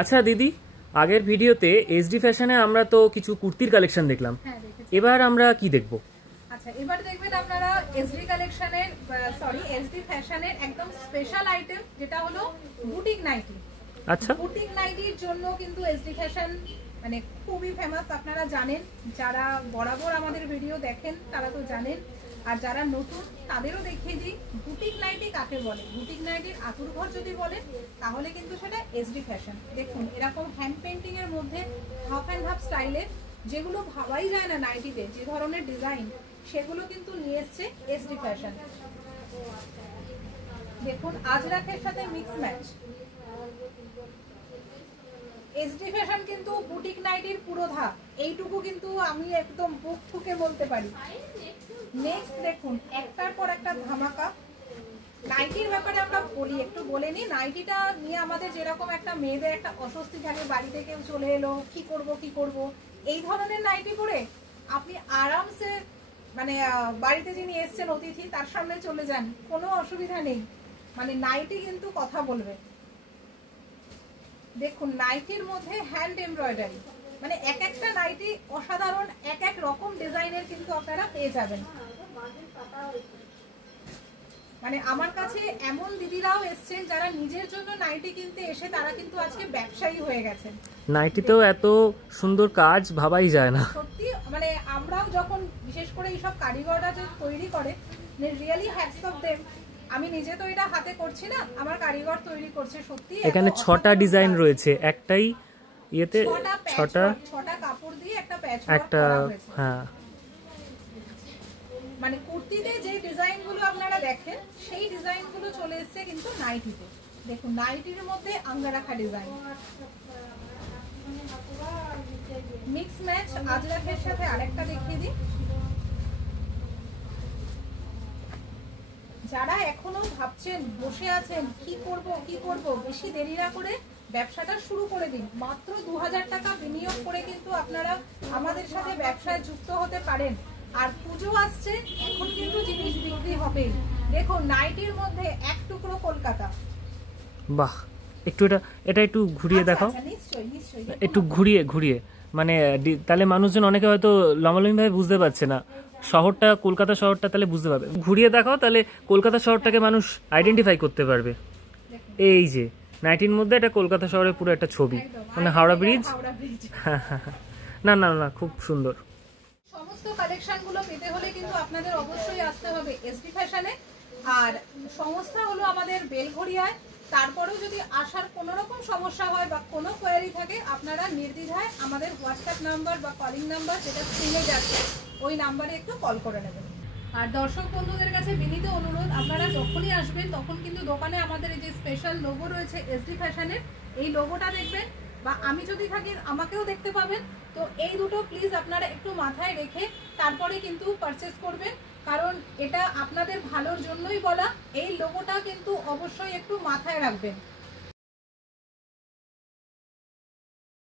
আচ্ছা দিদি, আগের ভিডিওতে এসডি ফ্যাশনে আমরা তো কিছু কুর্তির কালেকশন দেখলাম, এবার আমরা কি দেখব? আচ্ছা, এবার দেখবেন আপনারা এসডি কালেকশনের এসডি ফ্যাশনের একদম স্পেশাল আইটেম, যেটা হলো বুটিক নাইটি। আচ্ছা, বুটিক নাইটির জন্য কিন্তু এসডি ফ্যাশন মানে খুবই ফেমাস। আপনারা জানেন, যারা বরাবর আমাদের ভিডিও দেখেন তারা তো জানেন, আর যারা নতুন তাদেরও দেখিয়ে দিই বুটিক নাইটি কাকে বলে। বুটিক নাইটির আতুরঘর যদি বলেন তাহলে কিন্তু সেটা এসডি ফ্যাশন। দেখুন, এরকম হ্যান্ড পেন্টিং এর মধ্যে হাফ অ্যান্ড হাফ স্টাইলের, যেগুলো ভাবাই যায় না নাইটিতে যে ধরনের ডিজাইন, সেগুলো কিন্তু নিয়ে এসছে এসডি ফ্যাশন। দেখুন, আজরাকের সাথে মিক্স ম্যাচ। এসডি ফ্যাশন কিন্তু বুটিক নাইটির পুরো ধাপ, এইটুকু কিন্তু আমি একদম বুক ঠুকে বলতে পারি। নেক্সট দেখুন, একটার পর একটা ধামাকা। নাইটির ব্যাপারে আমরা বলি, একটু বলে নি। নাইটিটা নিয়ে আমাদের যেরকম একটা মেয়েদের একটা অস্বস্তি থাকে, বাড়িতে কেউ চলে এলো, কি করব, এই ধরনের নাইটি পরে আপনি আরামসে মানে বাড়িতে যিনি এসছেন অতিথি, তার সামনে চলে যান, কোনো অসুবিধা নেই। মানে নাইটি কিন্তু কথা বলবে। দেখুন, নাইটির মধ্যে হ্যান্ড এমব্রয়ডারি, মানে এক একটা নাইটি অসাধারণ, এক এক রকম ডিজাইনের কিন্তু আপনারা পেয়ে যাবেন। মানে আমার কাছে এমন দিদিরাও এসছেন যারা নিজের জন্য নাইটি কিনতে এসে তারা কিন্তু আজকে ব্যবসায়ী হয়ে গেছেন। নাইটিতেও এত সুন্দর কাজ ভাবাই যায় না সত্যি। মানে আমরাও যখন বিশেষ করে এইসব কারিগররা যে তৈরি করে, রিয়েলি হ্যাটস অফ দেম। আমি নিজে তো এটা হাতে করছি না, আমার কারিগর তৈরি করছে। সত্যি এখানে 6টা ডিজাইন রয়েছে, একটাই ইয়েতে 6টা কাপড় দিয়ে একটা প্যাচ একটা। হ্যাঁ, মানে কুর্তিতে যে ডিজাইনগুলো আপনারা দেখেন সেই ডিজাইনগুলো চলে এসেছে কিন্তু নাইটিতে। দেখুন, নাইটির মধ্যে আঙ্গারাখা ডিজাইন, মিক্স ম্যাচ। আজরাকের সাথে আরেকটা দেখিয়ে দিই। যারা এখনো ভাবছেন, বসে আছেন, কি করব, বেশি দেরি না করে ব্যবসাটা শুরু করে দিন। মাত্র 2000 টাকা বিনিয়োগ করে কিন্তু আপনারা আমাদের সাথে ব্যবসায় যুক্ত হতে পারেন। আর পুজো আসছে, এখন কিন্তু জিনিস বিক্রি হবে। দেখুন, নাইটির মধ্যে এক টুকরো কলকাতা। বাহ, একটু এটা একটু ঘুরিয়ে দেখাও। নিশ্চয়ই একটু ঘুরিয়ে মানে তাহলে মানুষজন অনেকে হয়তো লম্বালম্বিভাবে বুঝতে পারছে না শহরটা, কলকাতা শহরটা, তাহলে বুঝতে পারবে। ঘুরিয়ে দেখাও, তাহলে কলকাতা শহরটাকে মানুষ আইডেন্টিফাই করতে পারবে। এই যে নাইটির মধ্যে এটা কলকাতা শহরের পুরো একটা ছবি, মানে হাওড়া ব্রিজ। না না না, খুব সুন্দর। সমস্ত কালেকশনগুলো পেতে হলে কিন্তু আপনাদের অবশ্যই আসতে হবে এসডি ফ্যাশনে। আর সংস্থা হলো আমাদের বেলঘড়িয়ায়। তারপরেও যদি আসার কোনো রকম সমস্যা হয় বা কোনো কোয়ারি থাকে, আপনারা নির্দ্বিধায় আমাদের হোয়াটসঅ্যাপ নাম্বার বা কলিং নাম্বার, যেটা স্ক্রিনে যাচ্ছে, ওই নাম্বারে একটু কল করে নেবেন। আর দর্শক বন্ধুদের কাছে বিনীত অনুরোধ, আপনারা যখনই আসবেন তখন কিন্তু দোকানে আমাদের এই যে স্পেশাল লোগো রয়েছে এসডি ফ্যাশনের, এই লোগোটা দেখবেন, বা আমি যদি থাকি আমাকেও দেখতে পাবেন। তো এই দুটো প্লিজ আপনারা একটু মাথায় রেখে তারপরে কিন্তু পারচেস করবেন, কারণ এটা আপনাদের ভালোর জন্যই বলা। এই লোগোটা কিন্তু অবশ্যই একটু মাথায় রাখবেন।